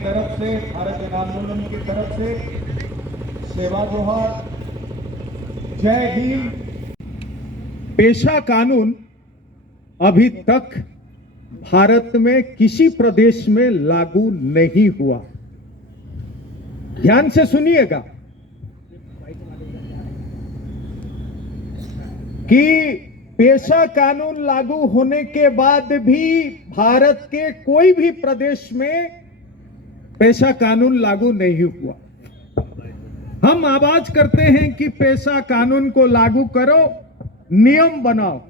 तरफ से, भारत जन आंदोलन की तरफ से सेवा जोहार, जय हिंद। पेशा कानून अभी तक भारत में किसी प्रदेश में लागू नहीं हुआ। ध्यान से सुनिएगा कि पेशा कानून लागू होने के बाद भी भारत के कोई भी प्रदेश में पेशा कानून लागू नहीं हुआ। हम आवाज करते हैं कि पेशा कानून को लागू करो, नियम बनाओ।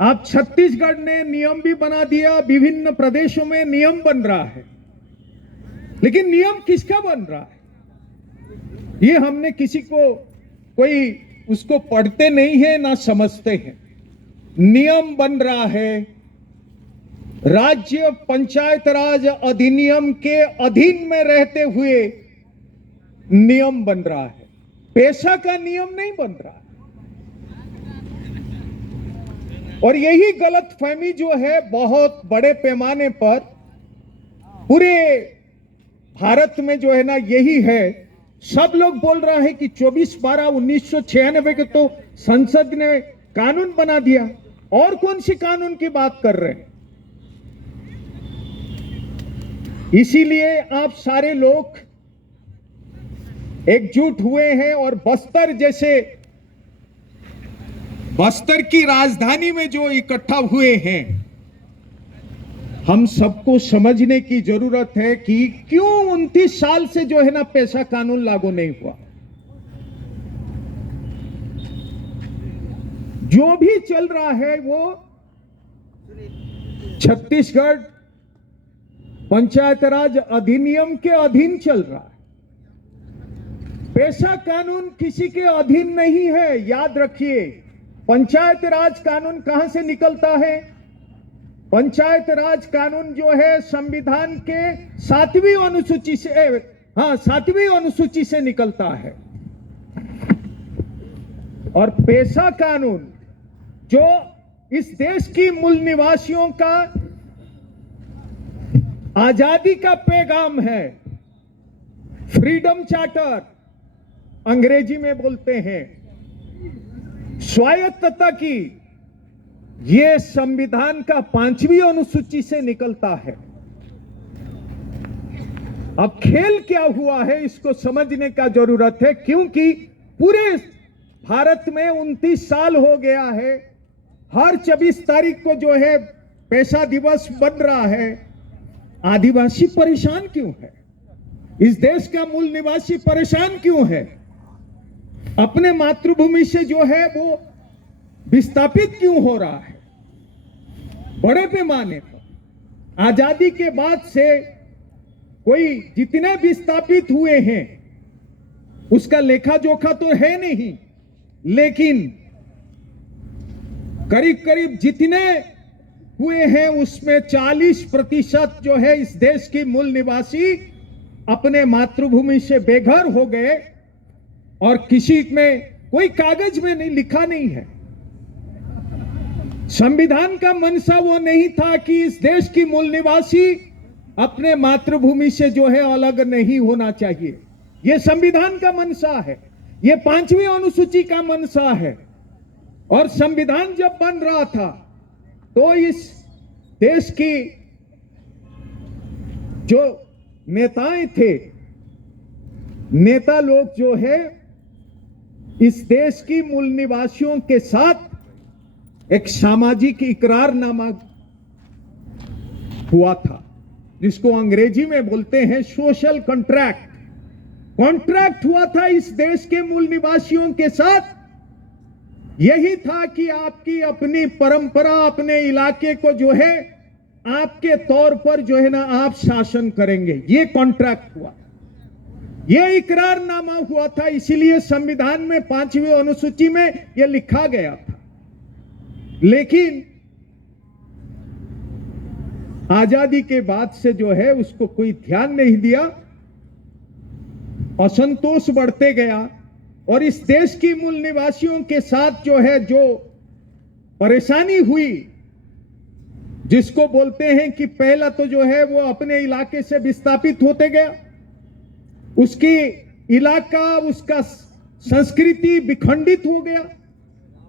आप छत्तीसगढ़ ने नियम भी बना दिया, विभिन्न प्रदेशों में नियम बन रहा है, लेकिन नियम किसका बन रहा है ये हमने किसी को कोई उसको पढ़ते नहीं है ना समझते हैं। नियम बन रहा है राज्य पंचायत राज अधिनियम के अधीन में रहते हुए नियम बन रहा है, पेशा का नियम नहीं बन रहा। और यही गलतफहमी जो है बहुत बड़े पैमाने पर पूरे भारत में जो है ना, यही है। सब लोग बोल रहा है कि 24/12/1996 के तो संसद ने कानून बना दिया, और कौन सी कानून की बात कर रहे हैं। इसीलिए आप सारे लोग एकजुट हुए हैं और बस्तर की राजधानी में जो इकट्ठा हुए हैं, हम सबको समझने की जरूरत है कि क्यों 29 साल से जो है ना पेशा कानून लागू नहीं हुआ। जो भी चल रहा है वो छत्तीसगढ़ पंचायत राज अधिनियम के अधीन चल रहा है। पेशा कानून किसी के अधीन नहीं है। याद रखिए, पंचायत राज कानून कहां से निकलता है? पंचायत राज कानून जो है संविधान के 7वीं अनुसूची से निकलता है। और पेशा कानून जो इस देश की मूल निवासियों का आजादी का पैगाम है, फ्रीडम चार्टर अंग्रेजी में बोलते हैं, स्वायत्तता की, यह संविधान का 5वीं अनुसूची से निकलता है। अब खेल क्या हुआ है इसको समझने का जरूरत है, क्योंकि पूरे भारत में 29 साल हो गया है, हर 24 तारीख को जो है पेशा दिवस बन रहा है। आदिवासी परेशान क्यों है? इस देश का मूल निवासी परेशान क्यों है? अपने मातृभूमि से जो है वो विस्थापित क्यों हो रहा है? बड़े पैमाने पर आजादी के बाद से कोई जितने विस्थापित हुए हैं उसका लेखा जोखा तो है नहीं, लेकिन करीब करीब जितने हुए हैं उसमें 40% जो है इस देश की मूल निवासी अपने मातृभूमि से बेघर हो गए, और किसी में कोई कागज में नहीं लिखा नहीं है। संविधान का मंशा वो नहीं था कि इस देश की मूल निवासी अपने मातृभूमि से जो है अलग नहीं होना चाहिए। यह संविधान का मंशा है, यह 5वीं अनुसूची का मंशा है। और संविधान जब बन रहा था तो इस देश की जो नेताएं थे, नेता लोग जो है इस देश की मूल निवासियों के साथ एक सामाजिक इकरारनामा हुआ था, जिसको अंग्रेजी में बोलते हैं सोशल कॉन्ट्रैक्ट हुआ था इस देश के मूल निवासियों के साथ। यही था कि आपकी अपनी परंपरा, अपने इलाके को जो है आपके तौर पर जो है ना आप शासन करेंगे, ये कॉन्ट्रैक्ट हुआ, ये इकरारनामा हुआ था। इसीलिए संविधान में 5वीं अनुसूची में यह लिखा गया था। लेकिन आजादी के बाद से जो है उसको कोई ध्यान नहीं दिया, असंतोष बढ़ते गया, और इस देश की मूल निवासियों के साथ जो है जो परेशानी हुई, जिसको बोलते हैं कि पहला तो जो है वो अपने इलाके से विस्थापित होते गया, उसकी इलाका, उसका संस्कृति विखंडित हो गया,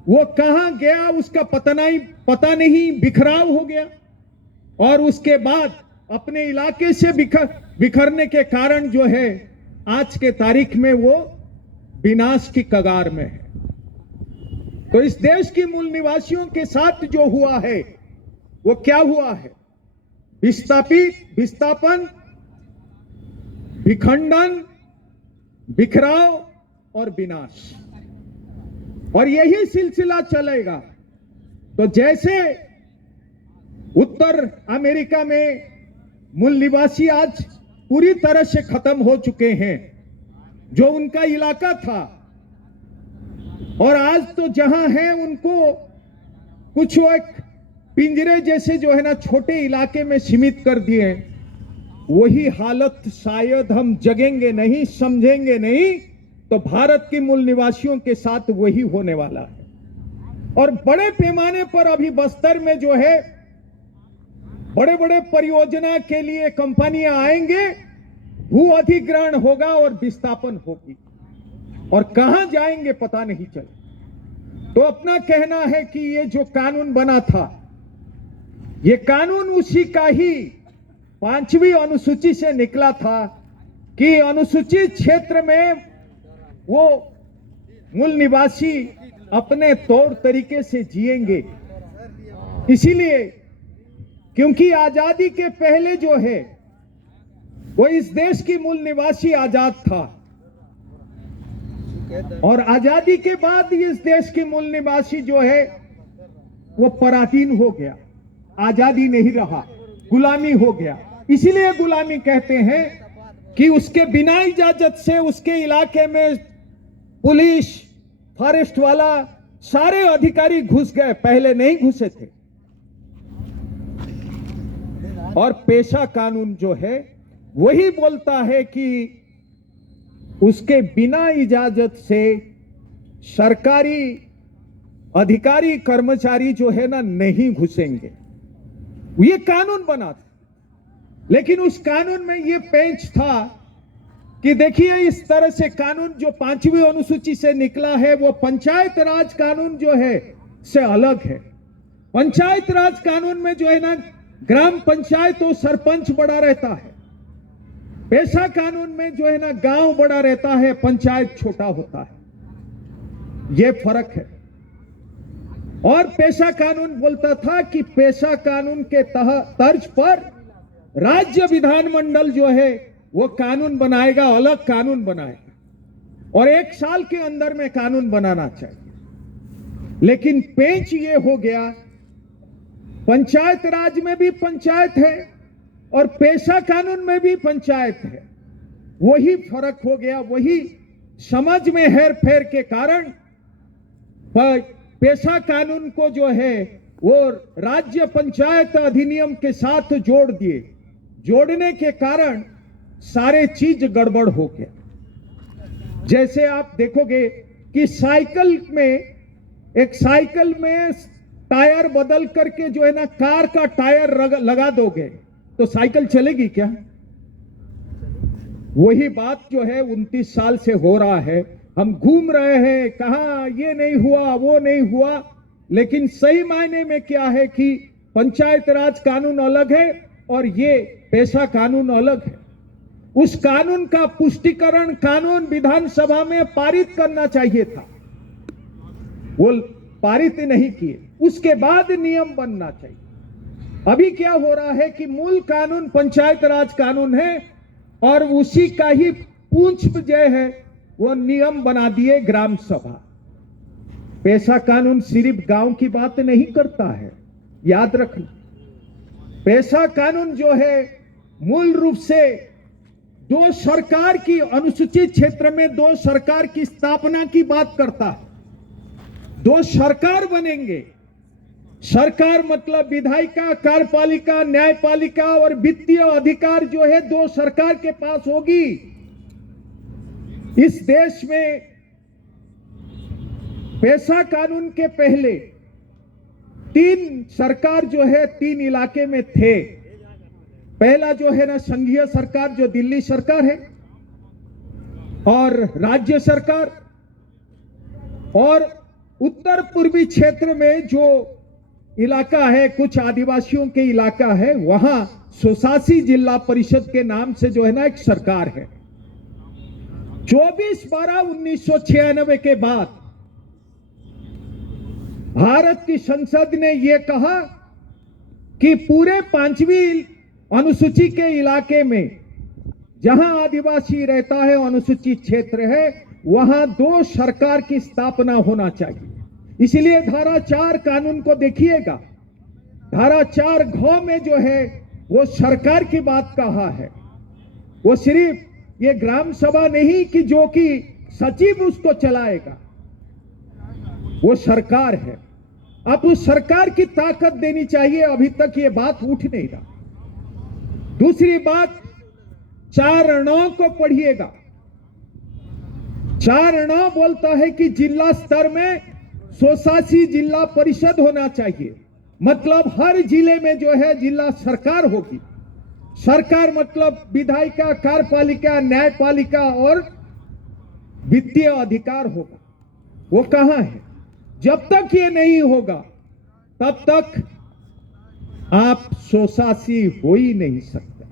वो कहां गया उसका पता नहीं, बिखराव हो गया, और उसके बाद अपने इलाके से बिखरने के कारण जो है आज के तारीख में वो विनाश की कगार में है। तो इस देश के मूल निवासियों के साथ जो हुआ है वो क्या हुआ है? विस्थापन, विखंडन, बिखराव और विनाश, और यही सिलसिला चलेगा। तो जैसे उत्तर अमेरिका में मूल निवासी आज पूरी तरह से खत्म हो चुके हैं, जो उनका इलाका था, और आज तो जहां है उनको कुछ एक पिंजरे जैसे जो है ना छोटे इलाके में सीमित कर दिए, वही हालत शायद हम जगेंगे नहीं, समझेंगे नहीं तो भारत के मूल निवासियों के साथ वही होने वाला है। और बड़े पैमाने पर अभी बस्तर में जो है बड़े बड़े परियोजना के लिए कंपनियां आएंगे, भू अधिग्रहण होगा और विस्थापन होगी, और कहां जाएंगे पता नहीं चले। तो अपना कहना है कि ये जो कानून बना था, ये कानून उसी का ही 5वीं अनुसूची से निकला था कि अनुसूचित क्षेत्र में वो मूल निवासी अपने तौर तरीके से जिएंगे। इसीलिए क्योंकि आजादी के पहले जो है वो इस देश की मूल निवासी आजाद था, और आजादी के बाद इस देश की मूल निवासी जो है वो पराधीन हो गया, आजादी नहीं रहा, गुलामी हो गया। इसीलिए गुलामी कहते हैं कि उसके बिना इजाजत से उसके इलाके में पुलिस, फॉरेस्ट वाला, सारे अधिकारी घुस गए, पहले नहीं घुसे थे। और पेशा कानून जो है वही बोलता है कि उसके बिना इजाजत से सरकारी अधिकारी, कर्मचारी जो है ना नहीं घुसेंगे। ये कानून बना था, लेकिन उस कानून में ये पेंच था कि देखिए इस तरह से कानून जो 5वीं अनुसूची से निकला है वो पंचायत राज कानून जो है से अलग है। पंचायत राज कानून में जो है ना ग्राम पंचायत और सरपंच बड़ा रहता है, पेशा कानून में जो है ना गांव बड़ा रहता है, पंचायत छोटा होता है। ये फर्क है। और पेशा कानून बोलता था कि पेशा कानून के तर्ज पर राज्य विधानमंडल जो है वो कानून बनाएगा, अलग कानून बनाएगा, और 1 साल के अंदर में कानून बनाना चाहिए। लेकिन पेंच ये हो गया, पंचायत राज में भी पंचायत है और पेशा कानून में भी पंचायत है। वही फर्क हो गया, वही समझ में हेर फेर के कारण पेशा कानून को जो है वो राज्य पंचायत अधिनियम के साथ जोड़ दिए। जोड़ने के कारण सारे चीज गड़बड़ हो गया। जैसे आप देखोगे कि साइकिल में टायर बदल करके जो है ना कार का टायर लगा दोगे तो साइकिल चलेगी क्या? वही बात जो है 29 साल से हो रहा है। हम घूम रहे हैं, कहा ये नहीं हुआ, वो नहीं हुआ, लेकिन सही मायने में क्या है कि पंचायत राज कानून अलग है और ये पेशा कानून अलग है। उस कानून का पुष्टिकरण कानून विधानसभा में पारित करना चाहिए था, वो पारित नहीं किए। उसके बाद नियम बनना चाहिए। अभी क्या हो रहा है कि मूल कानून पंचायत राज कानून है और उसी का ही पूंछ जो है वो नियम बना दिए ग्राम सभा। पेशा कानून सिर्फ गांव की बात नहीं करता है, याद रखना। पेशा कानून जो है मूल रूप से 2 सरकार की, अनुसूचित क्षेत्र में 2 सरकार की स्थापना की बात करता है। 2 सरकार बनेंगे। सरकार मतलब विधायिका, कार्यपालिका, न्यायपालिका और वित्तीय अधिकार जो है 2 सरकार के पास होगी। इस देश में पेशा कानून के पहले तीन सरकार जो है तीन इलाके में थे। पहला जो है ना संघीय सरकार जो दिल्ली सरकार है, और राज्य सरकार, और उत्तर पूर्वी क्षेत्र में जो इलाका है कुछ आदिवासियों के इलाका है, वहां सोसासी जिला परिषद के नाम से जो है ना एक सरकार है। 24/12/1996 के बाद भारत की संसद ने यह कहा कि पूरे 5वीं अनुसूची के इलाके में जहां आदिवासी रहता है, अनुसूचित क्षेत्र है, वहां 2 सरकार की स्थापना होना चाहिए। इसलिए धारा 4 कानून को देखिएगा, धारा 4 घ में जो है वो सरकार की बात कहा है। वो सिर्फ ये ग्राम सभा नहीं कि जो कि सचिव उसको चलाएगा, वो सरकार है। अब उस सरकार की ताकत देनी चाहिए, अभी तक ये बात उठ नहीं रहा। दूसरी बात, 4(9) को पढ़िएगा। 4(9) बोलता है कि जिला स्तर में सोसासी जिला परिषद होना चाहिए। मतलब हर जिले में जो है जिला सरकार होगी। सरकार मतलब विधायिका, कार्यपालिका, न्यायपालिका और वित्तीय अधिकार होगा। वो कहां है? जब तक ये नहीं होगा तब तक आप सोसासी हो ही नहीं सकते,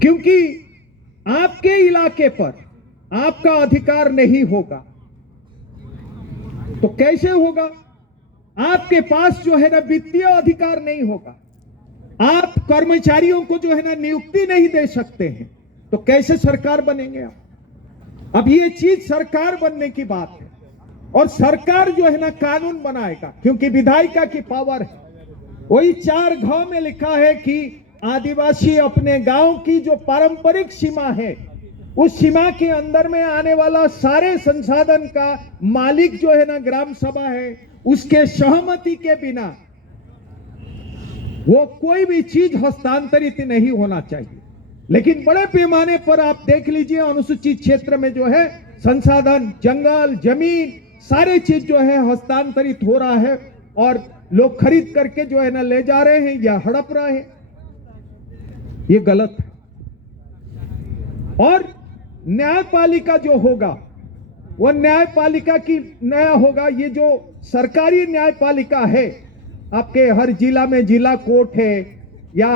क्योंकि आपके इलाके पर आपका अधिकार नहीं होगा। तो कैसे होगा? आपके पास जो है ना वित्तीय अधिकार नहीं होगा, आप कर्मचारियों को जो है ना नियुक्ति नहीं दे सकते हैं, तो कैसे सरकार बनेंगे आप? अब ये चीज सरकार बनने की बात है, और सरकार जो है ना कानून बनाएगा, क्योंकि विधायिका की पावर है। वही 4 घ में लिखा है कि आदिवासी अपने गांव की जो पारंपरिक सीमा है, उस सीमा के अंदर में आने वाला सारे संसाधन का मालिक जो है ना ग्राम सभा है, उसके सहमति के बिना वो कोई भी चीज हस्तांतरित नहीं होना चाहिए। लेकिन बड़े पैमाने पर आप देख लीजिए, अनुसूचित क्षेत्र में जो है संसाधन, जंगल, जमीन, सारे चीज जो है हस्तांतरित हो रहा है, और लोग खरीद करके जो है ना ले जा रहे हैं या हड़प रहे हैं। ये गलत है। और न्यायपालिका जो होगा वो न्यायपालिका की नया होगा। ये जो सरकारी न्यायपालिका है, आपके हर जिला में जिला कोर्ट है, या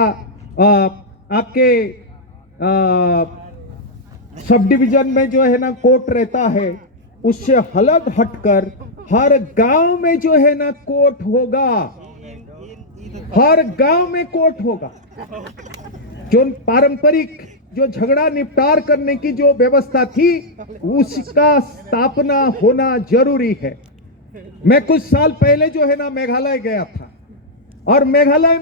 आपके सब डिवीजन में जो है ना कोर्ट रहता है, उससे अलग हटकर हर गांव में जो है ना कोर्ट होगा। हर गांव में कोर्ट होगा। जो पारंपरिक जो झगड़ा निपटार करने की जो व्यवस्था थी, उसका स्थापना होना जरूरी है। मैं कुछ साल पहले जो है ना मेघालय गया था, और मेघालय